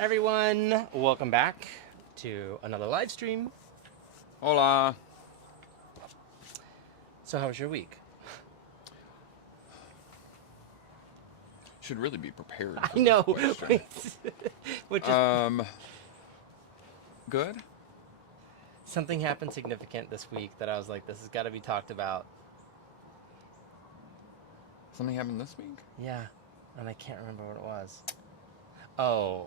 Everyone, welcome back to another live stream. Hola. So, how was your week? Should really be prepared I for this know, question. which is Good. something happened significant this week that I was like, this has got to be talked about. Something happened this week? Yeah, and I can't remember what it was. Oh,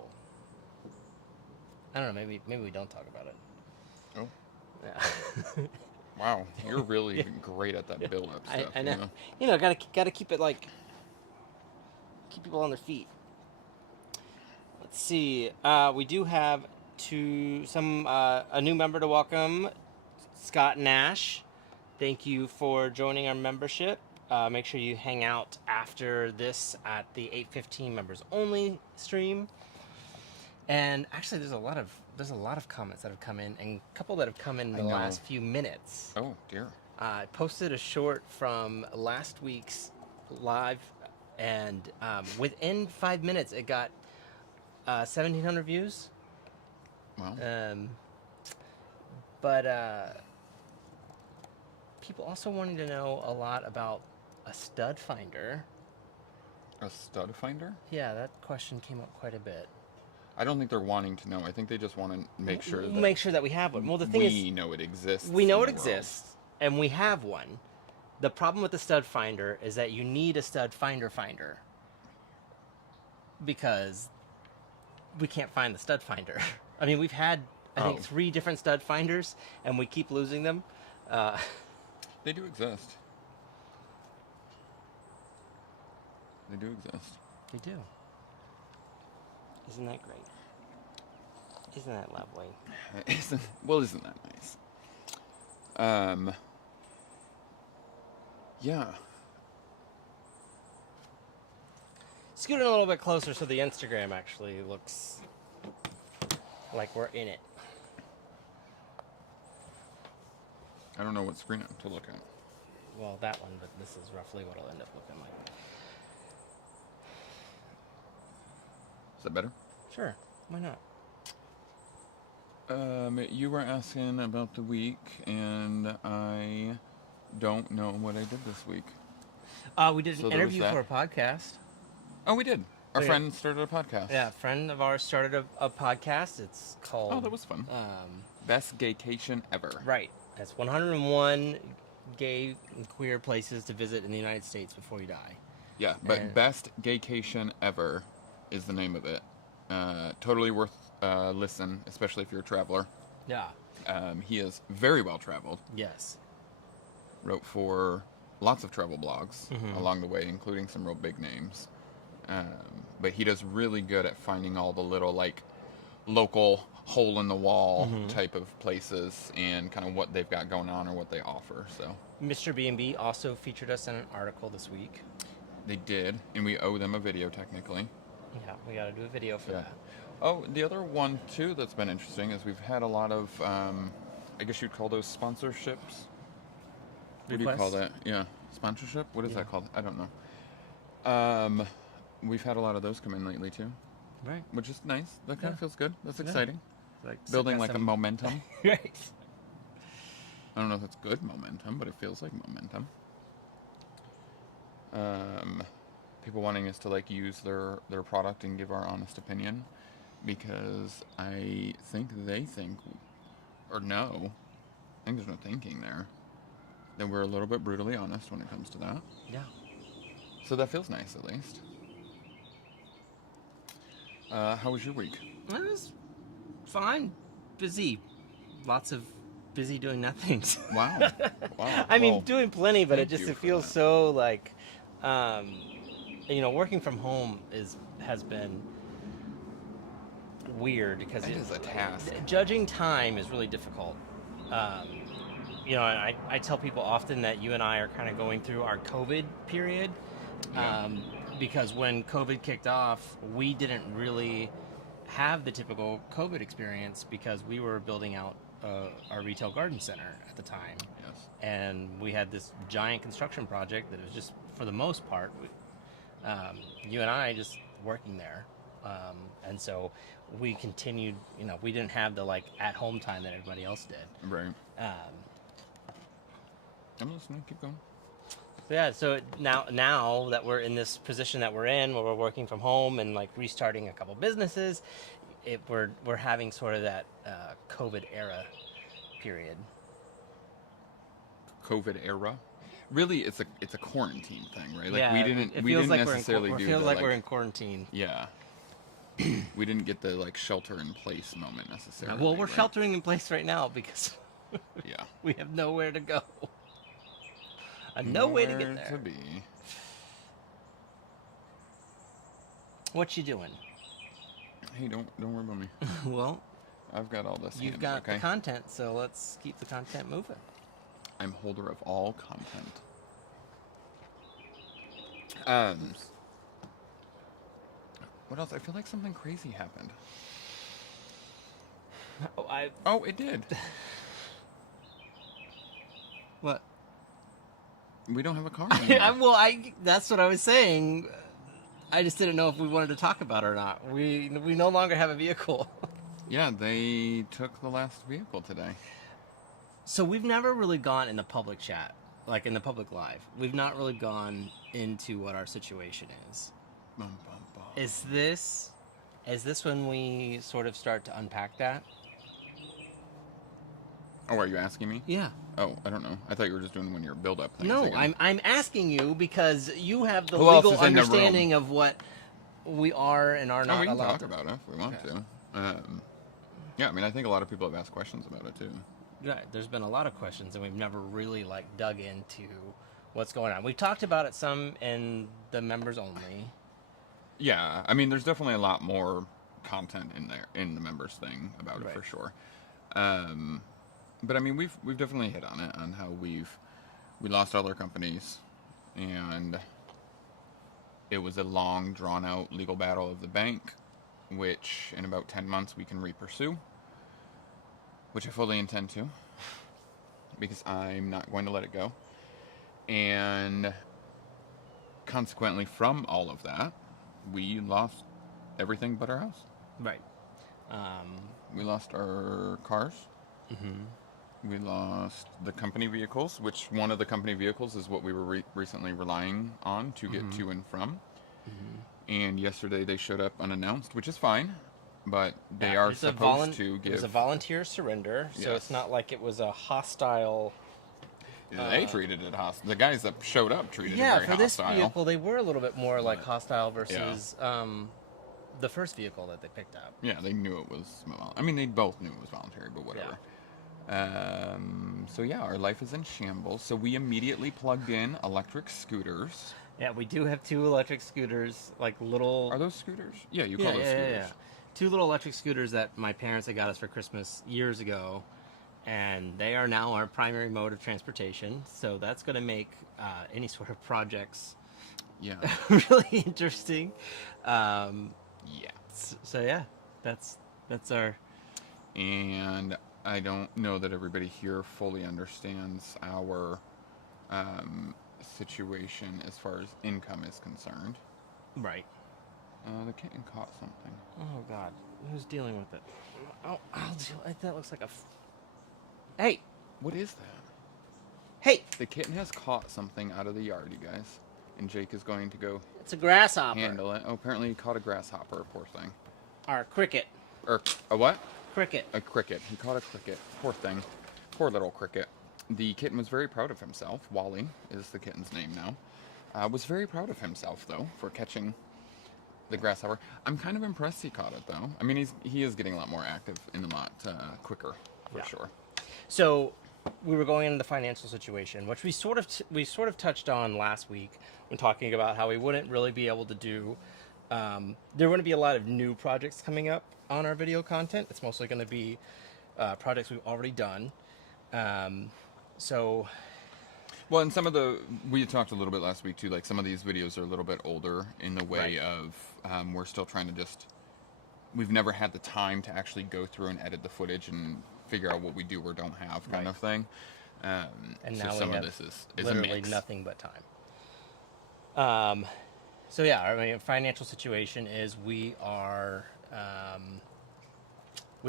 I don't know. Maybe we don't talk about it. Oh, Yeah. wow. You're really Yeah. great at that build-up stuff. I know. Gotta keep it like keep people on their feet. Let's see. We do have a new member to welcome, Scott Nash. Thank you for joining our membership. Make sure you hang out after this at the 8:15 members only stream. And actually, there's a lot of comments that have come in, and a couple that have come in the last few minutes. Oh, dear. I posted a short from last week's live, and within 5 minutes, it got 1,700 views. Wow. But people also wanting to know a lot about a stud finder. A stud finder? Yeah, that question came up quite a bit. I don't think they're wanting to know. I think they just want to make sure that we have one. Well, the thing is, we know it exists. we know it exists, and we have one. The problem with the stud finder is that you need a stud finder because we can't find the stud finder. I mean, we've had I think 3 different stud finders, and we keep losing them. They do exist. They do exist. They do. Isn't that great? Isn't that lovely? Isn't that nice? Yeah. Scooting a little bit closer so the Instagram actually looks like we're in it. I don't know what screen to look at. Well, that one, but this is roughly what it'll end up looking like. Is that better? Sure, why not? You were asking about the week, and I don't know what I did this week. We did an interview for a podcast. Oh, we did. Our friend started a podcast. Yeah, a friend of ours started a podcast. It's called... Oh, that was fun. Best Gaycation Ever. Right. That's 101 gay and queer places to visit in the United States before you die. Yeah, but Best Gaycation Ever is the name of it. Totally worth listen, especially if you're a traveler. Yeah. He is very well traveled. Yes. Wrote for lots of travel blogs along the way, including some real big names. But he does really good at finding all the little, like, local hole-in-the-wall type of places and kind of what they've got going on or what they offer. So Mr. B&B also featured us in an article this week. They did, and we owe them a video, technically. Yeah, we got to do a video for that. Oh, the other one, too, that's been interesting is we've had a lot of, I guess you'd call those sponsorships. What do you call that? Yeah, sponsorship? What is that called? I don't know. We've had a lot of those come in lately, too. Right. Which is nice. That kind of feels good. That's exciting. Like Building like a momentum. Right. I don't know if it's good momentum, but it feels like momentum. People wanting us to like use their product and give our honest opinion, because I think they think, or no, I think there's no thinking there, that we're a little bit brutally honest when it comes to that. Yeah. So that feels nice, at least. How was your week? It was fine. Busy. Lots of busy doing nothings. Wow. Wow. I mean, doing plenty, but it feels that. so like, working from home has been weird because It is a task. Judging time is really difficult. I tell people often that you and I are kind of going through our COVID period. Because when COVID kicked off, we didn't really have the typical COVID experience because we were building out our retail garden center at the time. Yes. And we had this giant construction project that was just, for the most part, you and I just working there. And so we continued. We didn't have the like at home time that everybody else did. Right. Um, I'm listening. Keep going. Yeah, so now that we're in this position that we're in, where we're working from home and like restarting a couple businesses, we're having sort of that COVID era period. COVID era. Really, it's a quarantine thing, right? Like Yeah, we didn't necessarily do. It feels the, like we're in quarantine. Yeah. We didn't get the like shelter in place moment necessarily. Well, we're right? sheltering in place right now because Yeah. we have nowhere to go. No way to get there. To be. What you doing? Hey, don't worry about me. Well, I've got all this. you've got the content, so let's keep the content moving. I'm holder of all content. What else? I feel like something crazy happened. Oh, it did. What? We don't have a car anymore. That's what I was saying. I just didn't know if we wanted to talk about it or not. We no longer have a vehicle. Yeah, they took the last vehicle today. So we've never really gone in the public chat, like in the public live. We've not really gone into what our situation is. Bum, bum, bum. Is this when we sort of start to unpack that? Oh, are you asking me? Yeah. Oh, I don't know. I thought you were just doing one of your build-up things. No, again. I'm asking you because you have the Who else legal is in the understanding of what we are and are Oh, not we can allowed talk to. about it if we want Okay. to. Yeah, I mean, I think a lot of people have asked questions about it too. Right. There's been a lot of questions, and we've never really like dug into what's going on. We talked about it some in the members only. Yeah, I mean, there's definitely a lot more content in there in the members thing about it for sure. But I mean, we've definitely hit on it on how we lost all our companies, and it was a long, drawn out legal battle of the bank, which in about 10 months we can re-pursue, which I fully intend to, because I'm not going to let it go. And consequently, from all of that, we lost everything but our house. Right. We lost our cars. Mm-hmm. We lost the company vehicles, which one of the company vehicles is what we were recently relying on to get to and from. Mm-hmm. And yesterday they showed up unannounced, which is fine, but they are supposed to give... It was a volunteer surrender, so it's not like it was a hostile... They treated it hostile. The guys that showed up treated it very hostile. Yeah, for this vehicle, they were a little bit more like hostile versus the first vehicle that they picked up. Yeah, they knew it was... I mean, they both knew it was voluntary, but whatever. Yeah. So yeah, our life is in shambles. So we immediately plugged in electric scooters. Yeah, we do have 2 electric scooters, like little... Are those scooters? Yeah, you call those scooters. Yeah. 2 little electric scooters that my parents had got us for Christmas years ago, and they are now our primary mode of transportation. So that's going to make any sort of projects really interesting. So yeah, that's our... And I don't know that everybody here fully understands our situation as far as income is concerned. Right. The kitten caught something. Oh God, who's dealing with it? Oh, I'll deal. That looks like a... Hey! What is that? Hey! The kitten has caught something out of the yard, you guys. And Jake is going to go... It's a grasshopper. Handle it. Oh, apparently he caught a grasshopper, poor thing. Or a cricket. Or a what? Cricket. A cricket. He caught a cricket. Poor thing. Poor little cricket. The kitten was very proud of himself. Wally is the kitten's name now. Was very proud of himself, though, for catching the grasshopper. I'm kind of impressed he caught it, though. I mean, he is getting a lot more active and a lot quicker, for sure. So we were going into the financial situation, which we sort of touched on last week when talking about how we wouldn't really be able to do. There wouldn't be a lot of new projects coming up on our video content. It's mostly going to be projects we've already done. Well, and we talked a little bit last week too, like some of these videos are a little bit older in the way of, we're still trying to we've never had the time to actually go through and edit the footage and figure out what we do or don't have kind of thing. And so now some of this is literally a mix. Nothing but time. So yeah, I mean, financial situation is we've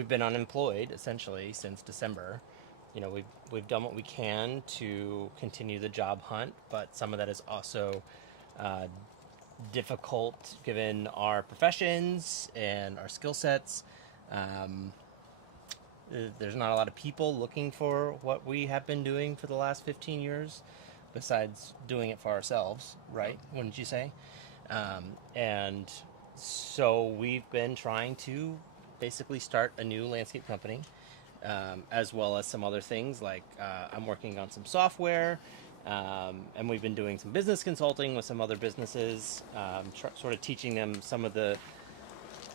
been unemployed essentially since December. You know, we've done what we can to continue the job hunt, but some of that is also uh, difficult given our professions and our skill sets. Um, there's not a lot of people looking for what we have been doing for the last 15 years, besides doing it for ourselves, right? Wouldn't you say? And so we've been trying to basically start a new landscape company, as well as some other things like I'm working on some software, and we've been doing some business consulting with some other businesses, sort of teaching them some of the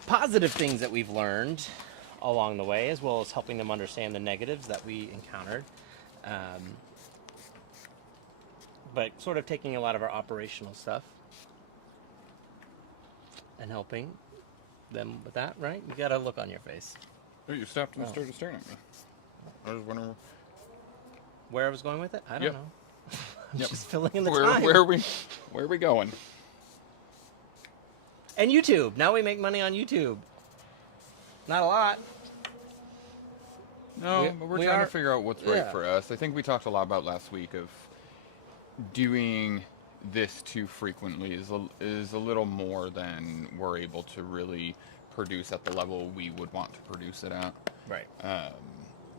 positive things that we've learned along the way, as well as helping them understand the negatives that we encountered. Um, but sort of taking a lot of our operational stuff and helping them with that, right? You got a look on your face. Oh, you stopped and Oh. started staring at me. I was wondering. Where I was going with it, I don't Yep. know. I'm Yep. just filling in the Where time. where are we going? And YouTube. Now we make money on YouTube. Not a lot. No, but we're we trying are- to figure out what's right yeah. for us. I think we talked a lot about last week of doing this too frequently is a little more than we're able to really produce at the level we would want to produce it at. Right.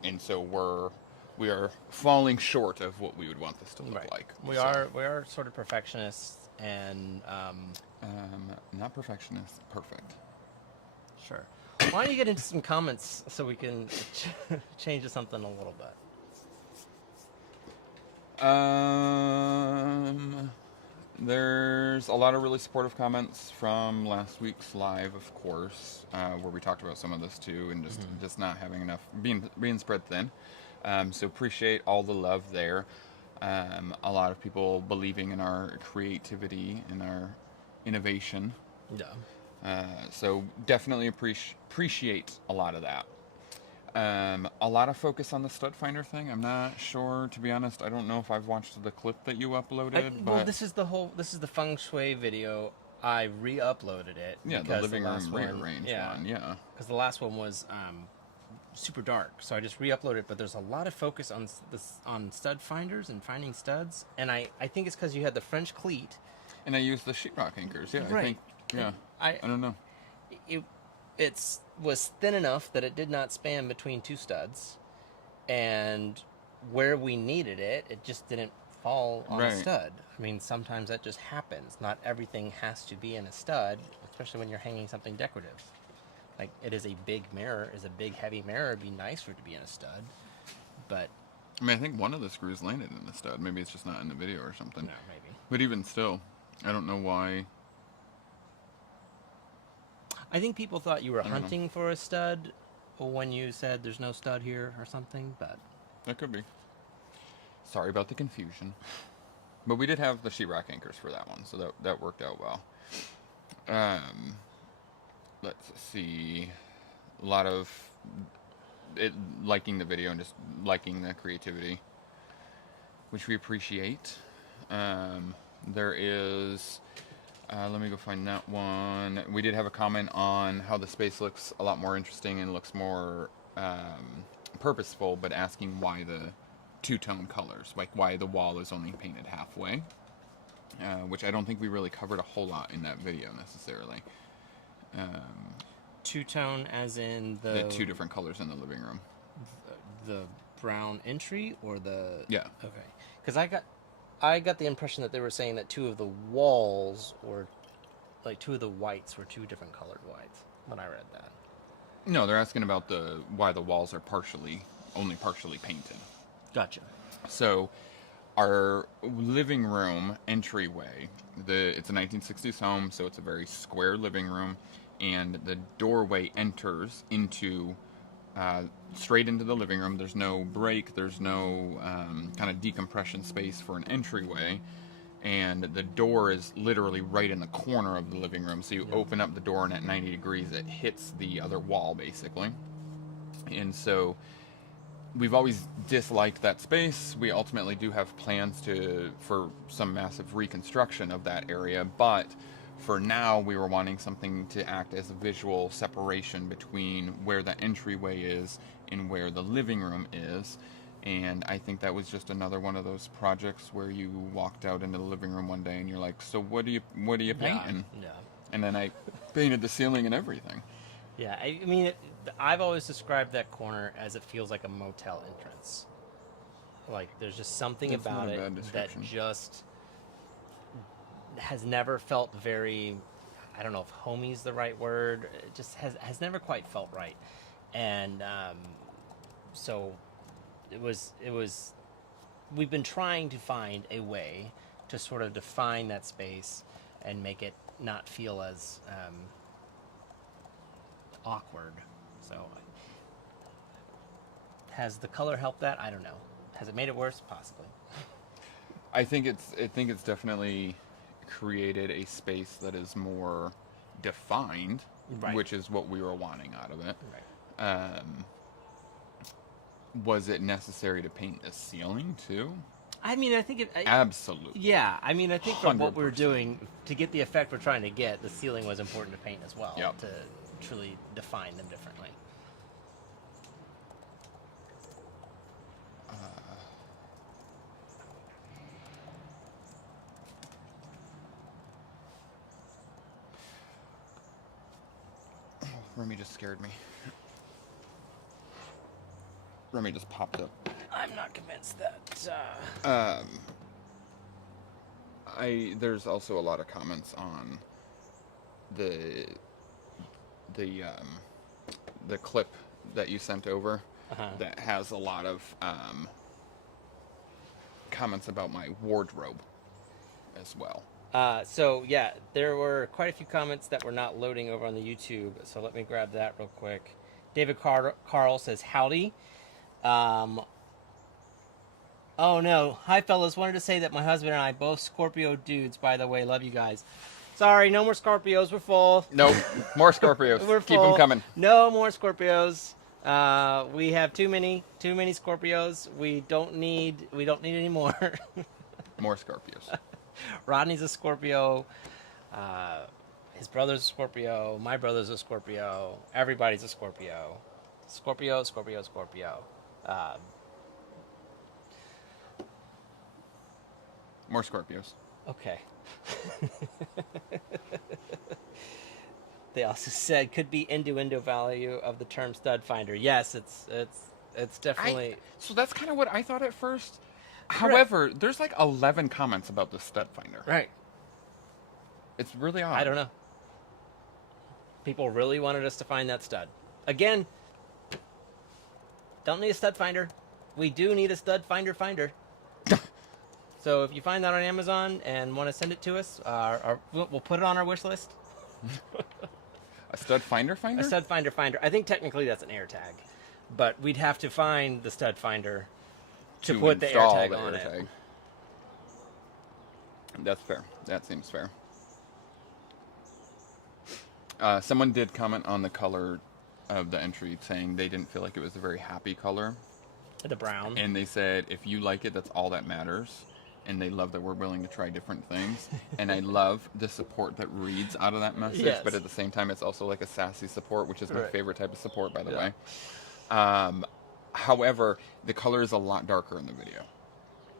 And so we are falling short of what we would want this to look Right. like. We So, are sort of perfectionists, and not perfectionist, perfect. sure. Why don't you get into some comments so we can change to something a little bit? There's a lot of really supportive comments from last week's live, of course, where we talked about some of this too, and just not having enough, being spread thin. So appreciate all the love there. A lot of people believing in our creativity and our innovation. Yeah. So definitely appreciate a lot of that. A lot of focus on the stud finder thing. I'm not sure, to be honest. I don't know if I've watched the clip that you uploaded. Well, this is the feng shui video. I re-uploaded it. Yeah, the because living room last rearranged one. Yeah. Because the last one was super dark, so I just re-uploaded it. But there's a lot of focus on stud finders and finding studs, and I think it's because you had the French cleat. And I used the sheetrock anchors. Yeah, Right. I think. Yeah. I don't know. It was thin enough that it did not span between two studs, and where we needed it, it just didn't fall on a Right. stud. I mean, sometimes that just happens. Not everything has to be in a stud, especially when you're hanging something decorative. Like, it is a big mirror, is a big heavy mirror. It'd be nice for it to be in a stud, but I mean, I think one of the screws landed in the stud. Maybe it's just not in the video or something. no, maybe. But even still, I don't know why. I think people thought you were don't know. hunting for a stud when you said there's no stud here or something, but That could be. Sorry about the confusion. But we did have the sheetrock anchors for that one, so that worked out well. Let's see. A lot of liking the video and just liking the creativity, which we appreciate. There is... let me go find that one. We did have a comment on how the space looks a lot more interesting and looks more purposeful, but asking why the two-tone colors, like why the wall is only painted halfway, which I don't think we really covered a whole lot in that video necessarily. Two-tone as in The two different colors in the living room. the brown entry or the... Yeah. Okay. Because I got the impression that they were saying that two of the walls were, like, two of the whites were two different colored whites when I read that. No, they're asking about why the walls are only partially painted. Gotcha. So, our living room entryway, it's a 1960s home, so it's a very square living room, and the doorway enters into straight into the living room. There's no break, there's no kind of decompression space for an entryway, and the door is literally right in the corner of the living room. So you open up the door, and at 90 degrees, it hits the other wall, basically. And so we've always disliked that space. We ultimately do have plans for some massive reconstruction of that area, but For now, we were wanting something to act as a visual separation between where the entryway is and where the living room is. And I think that was just another one of those projects where you walked out into the living room one day and you're like, so what are you painting? Yeah. And then I painted the ceiling and everything. Yeah, I mean, I've always described that corner as it feels like a motel entrance. Like, there's just something That's about not a it bad that description. just has never felt very, I don't know if homey's the right word, it just has never quite felt right. And so it was, we've been trying to find a way to sort of define that space and make it not feel as awkward. So has the color helped that? I don't know. Has it made it worse? Possibly. I think it's definitely created a space that is more defined, Right. which is what we were wanting out of it. Right. Was it necessary to paint the ceiling too? I mean, I think it. Absolutely. Yeah, I mean, I think from what we're 100%. doing to get the effect we're trying to get, the ceiling was important to paint as well. Yep. To truly define them differently. Remy just scared me. Remy just popped up. I'm not convinced that. There's also a lot of comments on the clip that you sent over that has a lot of comments about my wardrobe as well. So yeah, there were quite a few comments that were not loading over on the YouTube. So let me grab that real quick. David Carl says howdy. Oh no, hi fellas. Wanted to say that my husband and I, both Scorpio dudes, by the way, love you guys. Sorry, no more Scorpios. We're full. Nope, more Scorpios. We're Keep full. them coming. No more Scorpios. We have too many Scorpios. We don't need any more. More Scorpios. Rodney's a Scorpio. His brother's a Scorpio. My brother's a Scorpio. Everybody's a Scorpio. Scorpio. More Scorpios. Okay. They also said could be innuendo value of the term stud finder. Yes, it's definitely. So that's kind of what I thought at first. However, there's like 11 comments about the stud finder. Right. It's really odd. I don't know. People really wanted us to find that stud. Again, don't need a stud finder. We do need a stud finder. So if you find that on Amazon and want to send it to us, we'll put it on our wish list. A stud finder? A stud finder. I think technically that's an air tag, but we'd have to find the stud finder to put the air install tag the on air it. tag. That's fair. That seems fair. Someone did comment on the color of the entry, saying they didn't feel like it was a very happy color. The brown. And they said, if you like it, that's all that matters. And they love that we're willing to try different things. And I love the support that reads out of that message. Yes. But at the same time, it's also like a sassy support, which is my Right. favorite type of support, by the Yeah. way. However, the color is a lot darker in the video.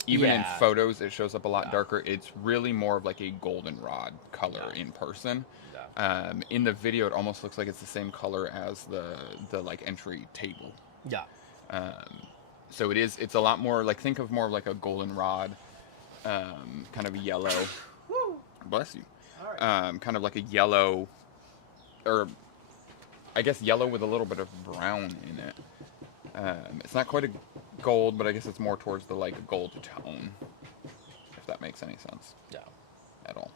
Even in Yeah. photos, it shows up a lot darker. It's really more of like a goldenrod color in person. In the video, it almost looks like it's the same color as the like entry table. Yeah. So it's a lot more like, think of more of like a goldenrod, kind of yellow. Bless you. Kind of like a yellow, or I guess yellow with a little bit of brown in it. It's not quite a gold, but I guess it's more towards the like gold tone, if that makes any sense Yeah. at all.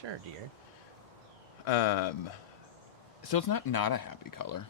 Sure, dear. So it's not a happy color,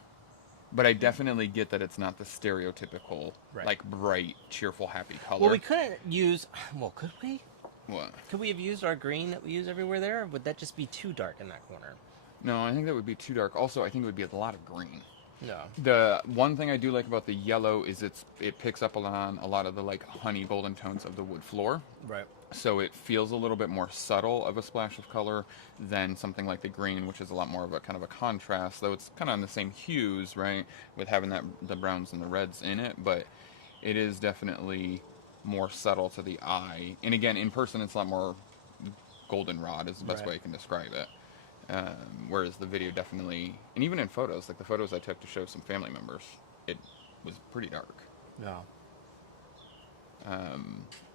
but I definitely get that it's not the stereotypical Right. like bright, cheerful, happy color. Well, we couldn't use. Well, could we? What? Could we have used our green that we use everywhere there? Or would that just be too dark in that corner? No, I think that would be too dark. Also, I think it would be a lot of green. No. The one thing I do like about the yellow is it picks up on a lot of the like honey golden tones of the wood floor. Right. So it feels a little bit more subtle of a splash of color than something like the green, which is a lot more of a kind of a contrast, though it's kind of on the same hues, right, with having the browns and the reds in it, but it is definitely more subtle to the eye. And again, in person, it's a lot more goldenrod is the best way I can describe it. Whereas the video definitely, and even in photos, like the photos I took to show some family members, it was pretty dark. No.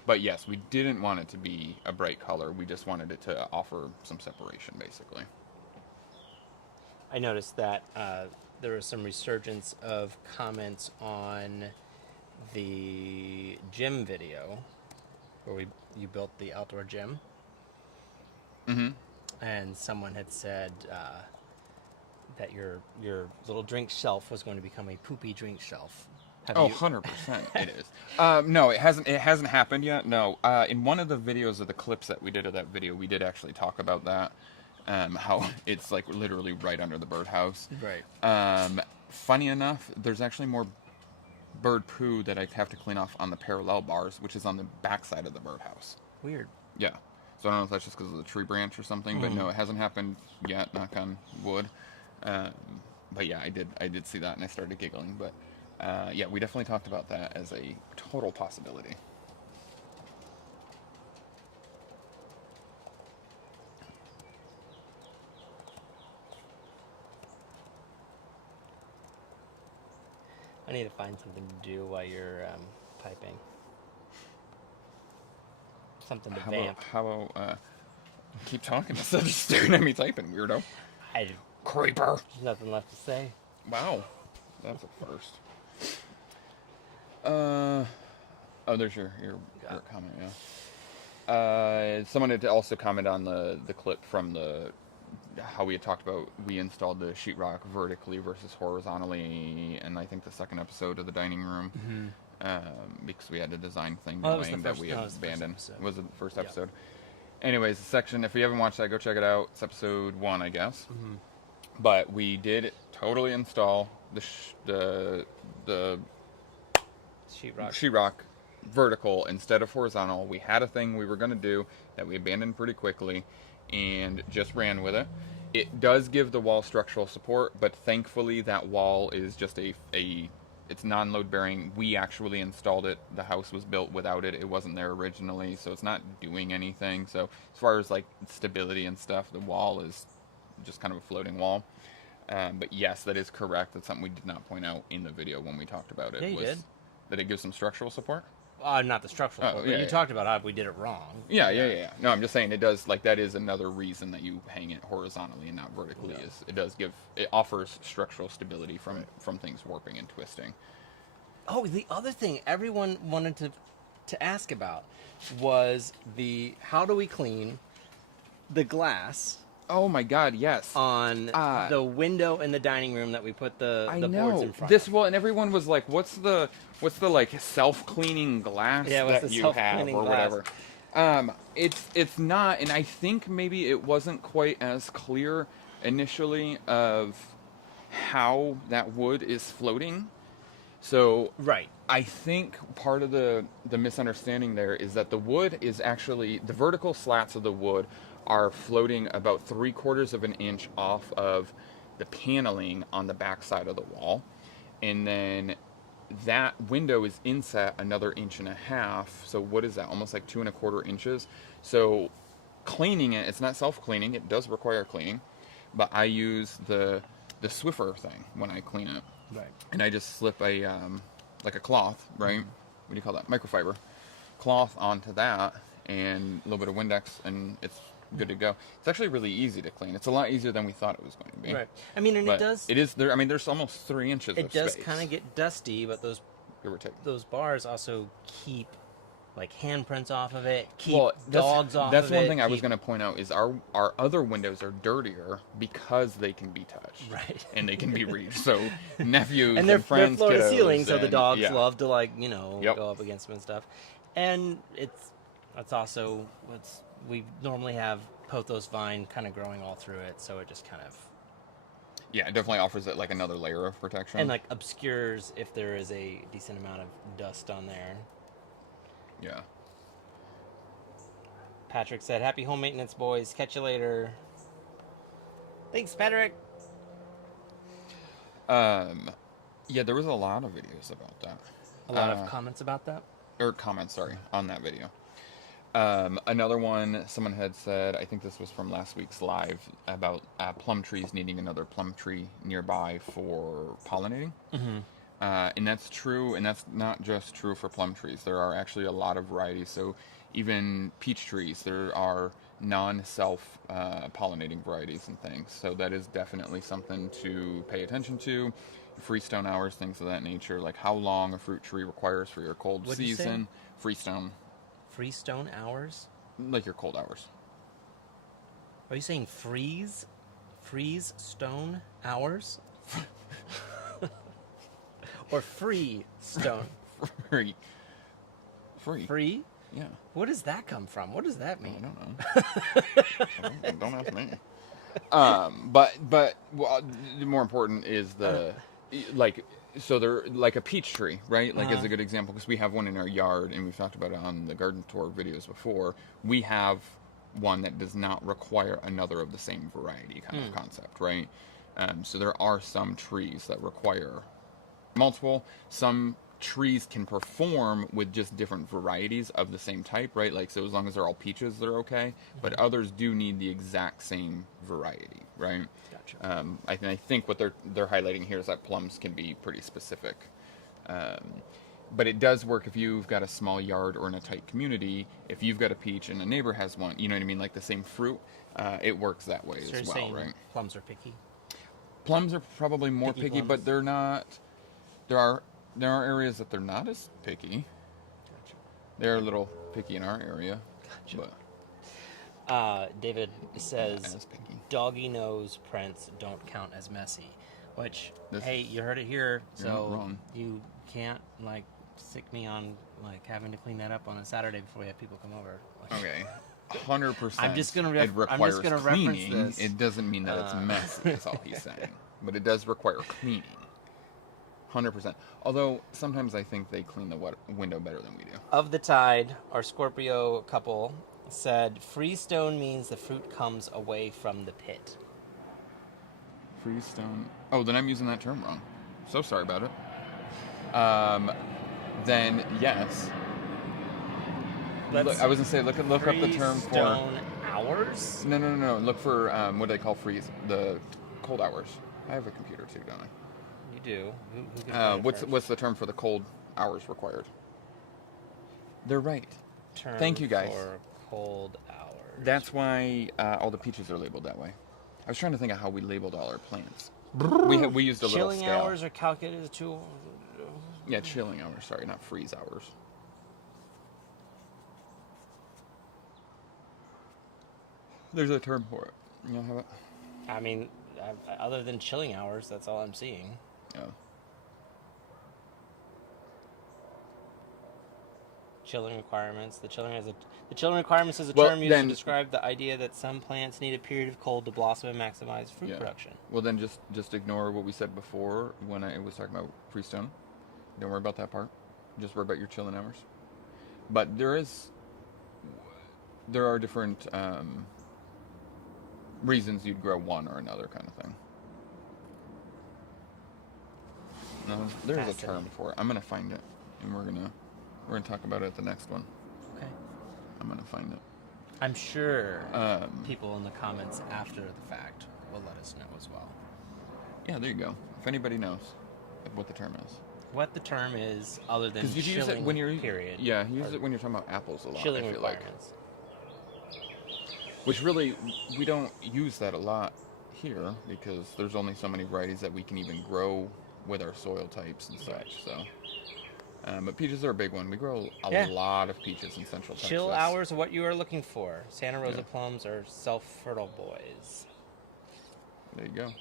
But yes, we didn't want it to be a bright color. We just wanted it to offer some separation, basically. I noticed that there was some resurgence of comments on the gym video where you built the outdoor gym. Mm-hmm. And someone had said that your little drink shelf was going to become a poopy drink shelf. Oh, 100% it is. No, it hasn't happened yet. No. In one of the videos of the clips that we did of that video, we did actually talk about that. How it's like literally right under the birdhouse. Right. Funny enough, there's actually more bird poo that I have to clean off on the parallel bars, which is on the backside of the birdhouse. Weird. Yeah. So I don't know if that's just because of the tree branch or something, but no, it hasn't happened yet, knock on wood. But yeah, I did see that and I started giggling. But yeah, we definitely talked about that as a total possibility. I need to find something to do while you're piping. Something to vamp. How about keep talking instead of just staring at me typing, weirdo? Creeper. There's nothing left to say. Wow. That's a first. Oh, there's your comment, yeah. Someone had also commented on the clip from how we had talked about we installed the sheetrock vertically versus horizontally, and I think the second episode of the dining room, because we had a design thing going that we had abandoned. Was it the first episode? Anyways, the section, if you haven't watched that, go check it out. It's episode 1, I guess. Mm-hmm. But we did totally install the sheetrock vertical instead of horizontal. We had a thing we were going to do that we abandoned pretty quickly and just ran with it. It does give the wall structural support, but thankfully that wall is just it's non-load bearing. We actually installed it. The house was built without it. It wasn't there originally, so it's not doing anything. So as far as like stability and stuff, the wall is just kind of a floating wall. But yes, that is correct. That's something we did not point out in the video when we talked about it. Yeah, you did. That it gives some structural support? Not the structural support, but you talked about how we did it wrong. Yeah. No, I'm just saying it does, like, that is another reason that you hang it horizontally and not vertically, is it offers structural stability from things warping and twisting. Oh, the other thing everyone wanted to ask about was how do we clean the glass? Oh my God, yes. On the window in the dining room that we put the boards in front of. And everyone was like, what's the like self-cleaning glass that you have or whatever. It's not, and I think maybe it wasn't quite as clear initially of how that wood is floating. So right. I think part of the misunderstanding there is that the wood is actually, the vertical slats of the wood are floating about 3/4 of an inch off of the paneling on the back side of the wall. And then that window is inset another 1.5 inches. So what is that? Almost like 2.25 inches. So cleaning it, it's not self-cleaning. It does require cleaning. But I use the Swiffer thing when I clean it. Right. And I just slip a cloth, right? Mm-hmm. What do you call that? Microfiber cloth onto that and a little bit of Windex, and it's good to go. It's actually really easy to clean. It's a lot easier than we thought it was going to be. Right. I mean, and but it does. It is there. I mean, there's almost 3 inches. It does kind of get dusty, but those bars also keep like handprints off of it. Keep dogs off of it. That's one thing I was going to point out is our other windows are dirtier because they can be touched. Right. And they can be reached. So nephews and they're friends, floor to kiddos, ceiling, so the dogs love to go up against them and stuff. And that's also we normally have pothos vine kind of growing all through it, so it just kind of Yeah, it definitely offers it like another layer of protection. And like obscures if there is a decent amount of dust on there. Yeah. Patrick said, "Happy home maintenance, boys. Catch you later." Thanks, Patrick. Yeah, there was a lot of videos about that. A lot of comments about that. Or comments, sorry, on that video. Another one, someone had said, I think this was from last week's live, about plum trees needing another plum tree nearby for pollinating. Mm-hmm. And that's true, and that's not just true for plum trees. There are actually a lot of varieties. So even peach trees, there are non-self pollinating varieties and things. So that is definitely something to pay attention to. Freestone hours, things of that nature, like how long a fruit tree requires for your cold What'd you say? season. Freestone, Freestone hours? like your cold hours. Are you saying freeze? Freeze stone hours? Or free stone? Free. Free. Free? Yeah. Where does that come from? What does that I mean? don't know. Don't ask me. But well, the more important is the like. So they're like a peach tree, right? Like is a good example because we have one in our yard, and we've talked about it on the garden tour videos before. We have one that does not require another of the same variety kind of concept, right? So there are some trees that require multiple. Some trees can perform with just different varieties of the same type, right? Like, so as long as they're all peaches, they're okay. But others do need the exact same variety, right? Gotcha. I think what they're highlighting here is that plums can be pretty specific. But it does work if you've got a small yard or in a tight community. If you've got a peach and a neighbor has one, you know what I mean? Like the same fruit, it works that way So as you're well, saying right? plums are picky? Plums are probably more Picky picky, plums. but they're not. There are areas that they're not as picky. Gotcha. They're a little picky in our area. Gotcha. But David not says, as picky. doggy nose prints don't count as messy. Which, This hey, is- you heard it here, you're not so wrong. you can't, like, sick me on, like, having to clean that up on a Saturday before we have people come over. Like, Okay. 100%. I'm just gonna it requires reference cleaning. this. It doesn't mean that it's messy. Is all he's saying. But it does require cleaning. 100%. Although sometimes I think they clean the window better than we do. Of the Tide, our Scorpio couple said, freestone means the fruit comes away from the pit. Freestone. Oh, then I'm using that term wrong. So sorry about it. Then yes. Look, I was gonna say look up the term for. Freestone hours? No. Look for what do they call freeze? The cold hours. I have a computer too, don't I? You do. Who can find it first? What's the term for the cold hours required? They're right. Term Thank you, guys. For cold hours. That's why all the peaches are labeled that way. I was trying to think of how we labeled all our plants. We used a little Chilling scale. hours are calculated to. Yeah, chilling hours. Sorry, not freeze hours. There's a term for it. You know how it? I mean, other than chilling hours, that's all I'm seeing. Yeah. Chilling requirements. The chilling requirements is a Well, term used then- to describe the idea that some plants need a period of cold to blossom and maximize fruit Yeah. production. Well, then just ignore what we said before when I was talking about freestone. Don't worry about that part. Just worry about your chilling hours. But there are different reasons you'd grow one or another kind of thing. No, there's a term Fascinating. for it. I'm gonna find it, and we're gonna talk about it at the next one. Okay. I'm gonna find it. I'm sure Um, people in the comments after the fact will let us know as well. Yeah, there you go. If anybody knows what the term is, What the term is, other than because you chilling use it when you're period. Yeah, you use or it when you're talking about apples a lot. chilling I feel like. requirements. Which really, we don't use that a lot here because there's only so many varieties that we can even grow with our soil types and such. So, but peaches are a big one. We grow a lot of peaches in Central Texas. Chill hours are what you are looking for. Santa Rosa Yeah. plums are self-fertile boys. There you go.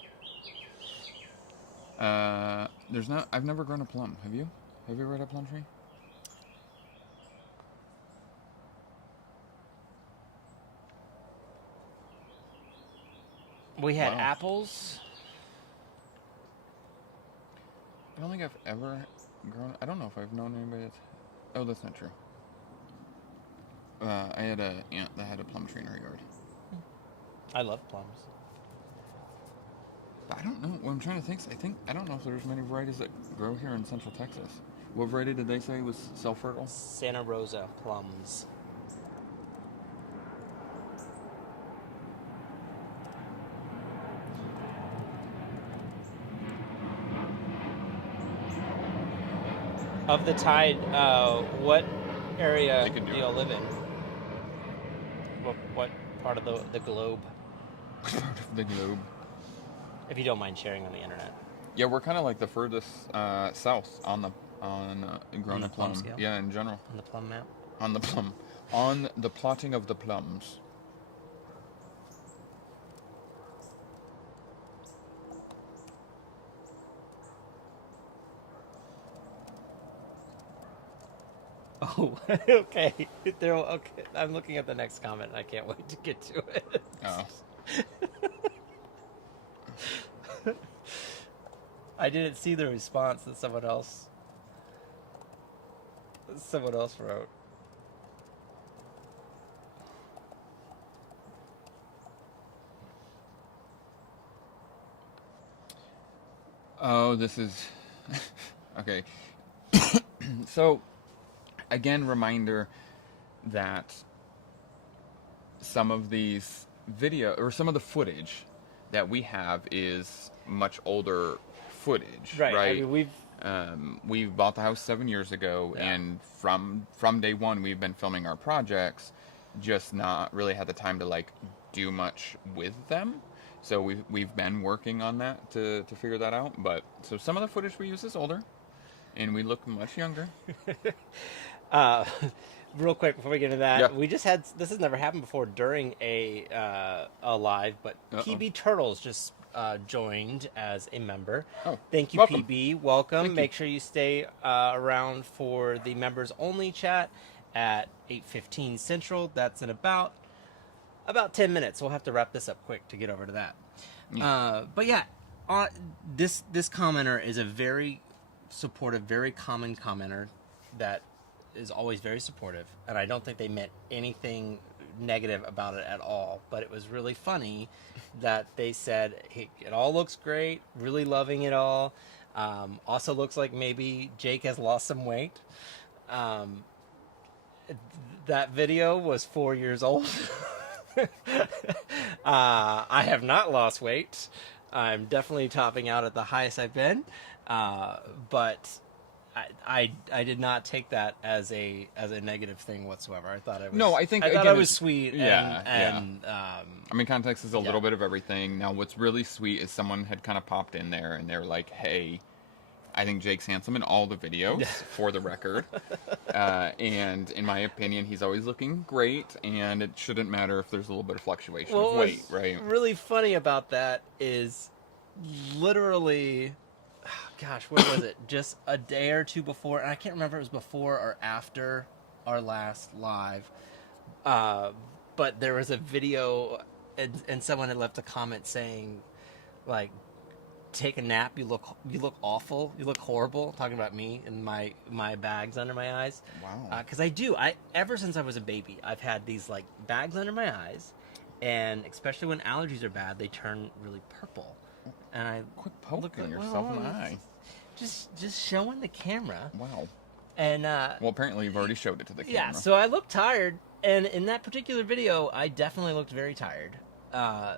There's not. I've never grown a plum. Have you? Have you ever had a plum tree? We had Wow. apples. I don't think I've ever grown. I don't know if I've known anybody that's. Oh, that's not true. I had an aunt that had a plum tree in her yard. I love plums. But I don't know. What I'm trying to think. I don't know if there's many varieties that grow here in Central Texas. What variety did they say was self-fertile? Santa Rosa plums. Of the tide, what area do y'all live in? What part of the globe? Part of the globe. If you don't mind sharing on the internet. Yeah, we're kind of like the furthest south on growing the plum. scale? Yeah, in general. On the plum map? On the plum. On the plotting of the plums. Oh, okay. Okay. I'm looking at the next comment and I can't wait to get to it. Oh. I didn't see the response that someone else wrote. Oh, this is okay. So, again, reminder that some of these some of the footage that we have is much older footage, right? I mean, we've bought the house 7 years ago, Yeah. and from day one, we've been filming our projects, just not really had the time to like do much with them. So we've been working on that to figure that out. But so some of the footage we use is older, and we look much younger. Real quick before we get into that, Yeah. we just had this has never happened before during a live, but PB Turtles just joined as a member. Oh, thank you, welcome. PB. Welcome. Thank you. Make sure you stay around for the members only chat at 8:15 Central. That's in about 10 minutes. We'll have to wrap this up quick to get over to that. Yeah. But yeah, this commenter is a very supportive, very common commenter that is always very supportive, and I don't think they meant anything negative about it at all, but it was really funny that they said, hey, it all looks great, really loving it all, also looks like maybe Jake has lost some weight. That video was 4 years old. I have not lost weight. I'm definitely topping out at the highest I've been, but I did not take that as a negative thing whatsoever. I thought it was No, I think thought again, it was it's- sweet. yeah, and I mean, context is a little bit of everything. Now, what's really sweet is someone had kind of popped in there and they're like, hey, I think Jake's handsome in all the videos, for the record. And in my opinion, he's always looking great, and it shouldn't matter if there's a little bit of fluctuation of weight, right? What's really funny about that is literally, gosh, what was it? Just a day or two before, and I can't remember if it was before or after our last live, but there was a video, and someone had left a comment saying, like, take a nap, you look awful, you look horrible, talking about me and my bags under my eyes. Wow. Because ever since I was a baby, I've had these like bags under my eyes, and especially when allergies are bad, they turn really purple. And I Quit poking yourself in the eye. just showing the camera. Wow. And Well, apparently you've already showed it to the camera. yeah, so I look tired, and in that particular video, I definitely looked very tired.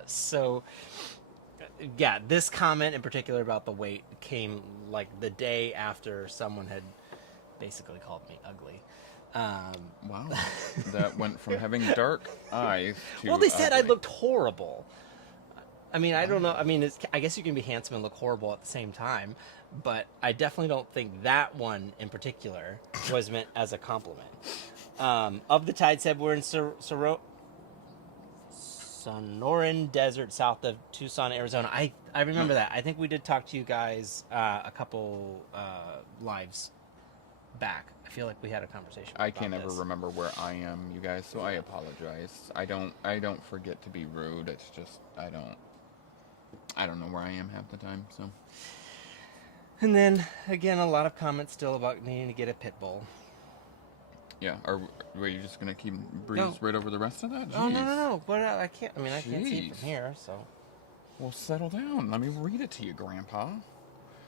So yeah, this comment in particular about the weight came like the day after someone had basically called me ugly. Wow. That went from having dark eyes to Well, they said I ugly. looked horrible. I mean, I don't know. I mean, I guess you can be handsome and look horrible at the same time, but I definitely don't think that one in particular was meant as a compliment. Of the Tide said we're in Sonoran Desert, south of Tucson, Arizona. I remember that. I think we did talk to you guys a couple lives back. I feel like we had a conversation. I can't about ever this. remember where I am, you guys, so I apologize. I don't forget to be rude. It's just I don't know where I am half the time, so And then, again, a lot of comments still about needing to get a pit bull. Yeah, were you just gonna keep breeze No. right over the rest of that? Jeez. Oh, no. But I can't, I mean, I can't see it Jeez. from here, so. Well, settle down. Let me read it to you, Grandpa.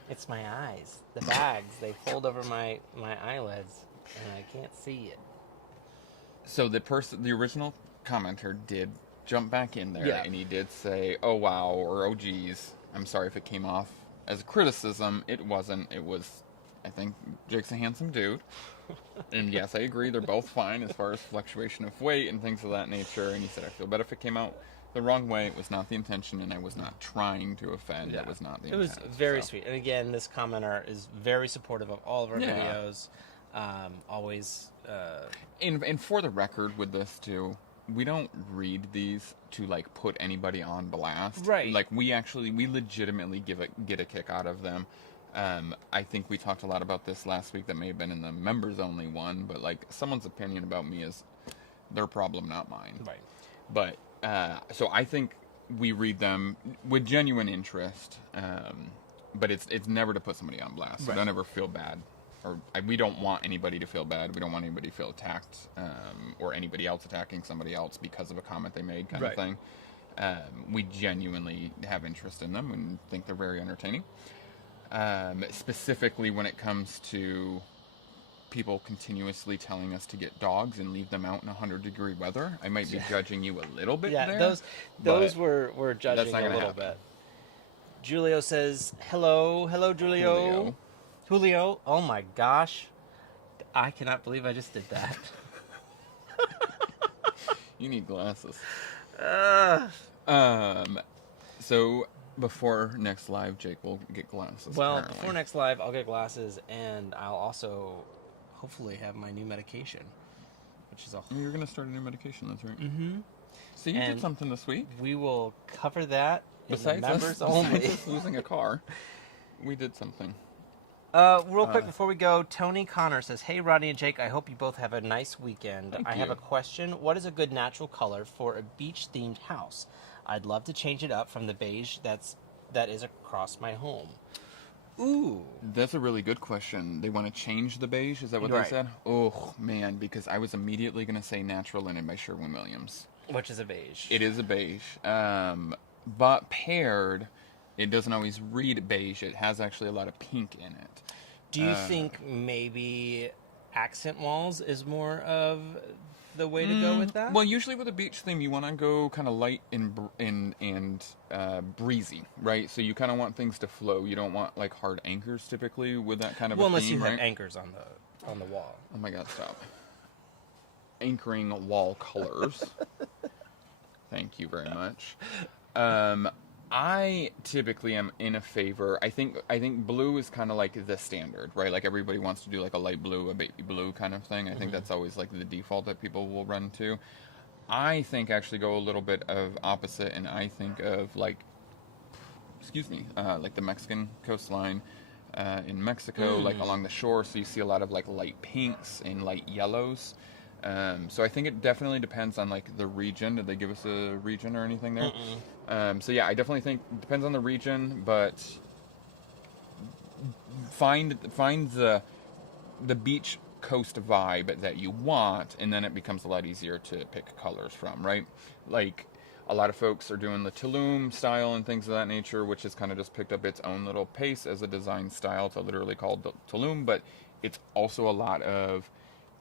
It's my eyes. The bags, they fold over my eyelids, and I can't see it. So the original commenter did jump back in there, Yeah. and he did say, "Oh wow," or "Oh geez." I'm sorry if it came off as a criticism. It wasn't. It was. I think Jake's a handsome dude, and yes, I agree. They're both fine as far as fluctuation of weight and things of that nature. And he said, "I feel better if it came out the wrong way. It was not the intention, and I was not trying to offend. Yeah. That was not the It intent." was very So, sweet. And again, this commenter is very supportive of all of our Yeah. videos. Always. And for the record with this too, we don't read these to like put anybody on blast. Right. Like we legitimately get a kick out of them. I think we talked a lot about this last week. That may have been in the members only one, but like someone's opinion about me is their problem, not mine. Right. But so I think we read them with genuine interest. But it's never to put somebody on blast. So Right. don't ever feel bad. We don't want anybody to feel bad. We don't want anybody to feel attacked, or anybody else attacking somebody else because of a comment they made, kind of Right. thing. We genuinely have interest in them and think they're very entertaining. Specifically when it comes to people continuously telling us to get dogs and leave them out in 100-degree weather, I might be judging you a little bit Yeah, there. those but were judging not a gonna little happen. bit. Julio says, hello, Julio. Julio, oh my gosh. I cannot believe I just did that. You need glasses. Uh, So before next live, Jake will get glasses. well, apparently. before next live, I'll get glasses, and I'll also hopefully have my new medication, which is a... You're gonna start a new medication. That's right. Mm-hmm. So you And did something this week. We will cover that in the Besides members us, only. besides us losing a car, we did something. Real quick before we go, Tony Connor says, "Hey Rodney and Jake, I hope you both have a nice weekend. Thank I have you. a question. What is a good natural color for a beach-themed house? I'd love to change it up from the beige that is across my home." Ooh. That's a really good question. They want to change the beige? Is that what Right. they said? Oh, man, because I was immediately going to say Natural Linen by Sherwin-Williams. Which is a beige. It is a beige. But paired, it doesn't always read beige. It has actually a lot of pink in it. Do you think maybe accent walls is more of the way to go with that? Well, usually with a beach theme, you want to go kind of light and breezy, right? So you kind of want things to flow. You don't want like hard anchors typically with that kind of a unless theme, you have right? anchors on the wall. Oh my God, stop. Anchoring wall colors. Thank you very much. I typically am in a favor. I think blue is kind of like the standard, right? Like everybody wants to do like a light blue, a baby blue kind of thing. I think that's always like the default that people will run to. I think actually go a little bit of opposite, and I think of like, like the Mexican coastline in Mexico, like along the shore. So you see a lot of like light pinks and light yellows. So I think it definitely depends on like the region. Did they give us a region or anything there? So yeah, I definitely think it depends on the region, but find the beach coast vibe that you want, and then it becomes a lot easier to pick colors from, right? Like a lot of folks are doing the Tulum style and things of that nature, which has kind of just picked up its own little pace as a design style to literally called Tulum, but it's also a lot of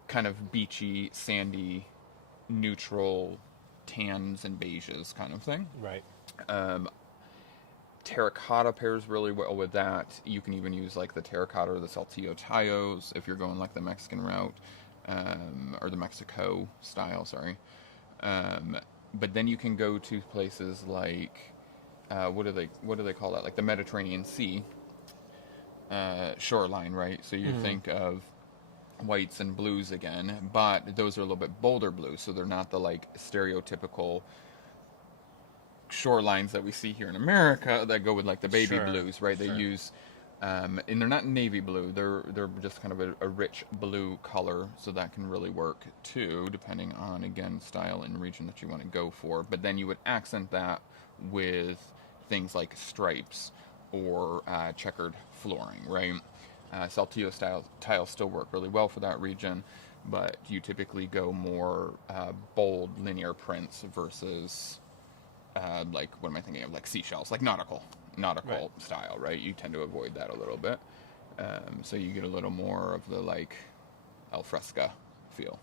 kind of beachy, sandy, neutral tans and beiges kind of thing. Right. Terracotta pairs really well with that. You can even use like the terracotta or the saltillo tallos if you're going like the Mexican route, or the Mexico style, sorry. But then you can go to places like, what do they call that? Like the Mediterranean Sea shoreline, right? So you think of whites and blues again, but those are a little bit bolder blues, so they're not the like stereotypical shorelines that we see here in America that go with like the baby blues, right? They use and they're not navy blue, they're just kind of a rich blue color, so that can really work too, depending on again style and region that you want to go for. But then you would accent that with things like stripes or checkered flooring, right? Saltillo style tiles still work really well for that region, but you typically go more bold linear prints versus like, what am I thinking of? Like seashells, like nautical Right. style, right? You tend to avoid that a little bit. So you get a little more of the like al fresca feel.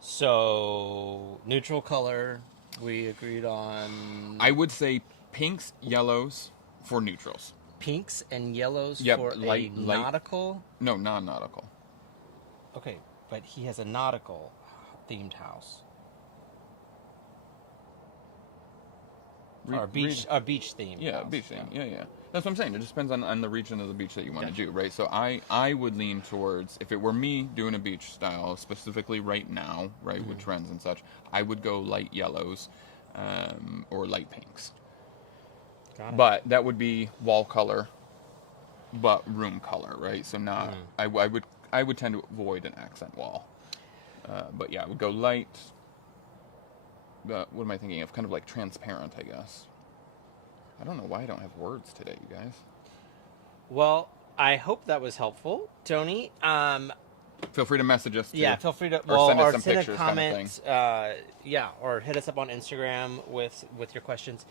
So neutral color, we agreed on I would say pinks, yellows for neutrals. pinks and yellows Yep, for a light. nautical. No, non-nautical. Okay, but he has a nautical themed house. Our beach themed. Yeah, house. beach theme. Yeah. That's what I'm saying. It just depends on the region of the beach that you want to do, right? So I would lean towards, if it were me doing a beach style, specifically right now, right, with trends and such, I would go light yellows or light pinks. Got it. But that would be wall color, but room color, right? So not, I would tend to avoid an accent wall. But yeah, I would go light. What am I thinking of? Kind of like transparent, I guess. I don't know why I don't have words today, you guys. Well, I hope that was helpful, Tony. Feel free to message us. Too. Yeah, feel free to Or send us some send a pictures, kind of comment. thing. Yeah, or hit us up on Instagram with your questions.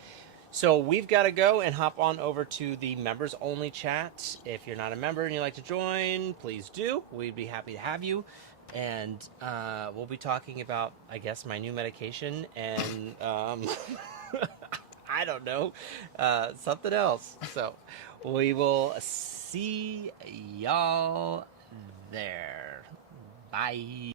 So we've got to go and hop on over to the members only chat. If you're not a member and you'd like to join, please do. We'd be happy to have you. And we'll be talking about, I guess, my new medication and I don't know, something else. So we will see y'all there. Bye.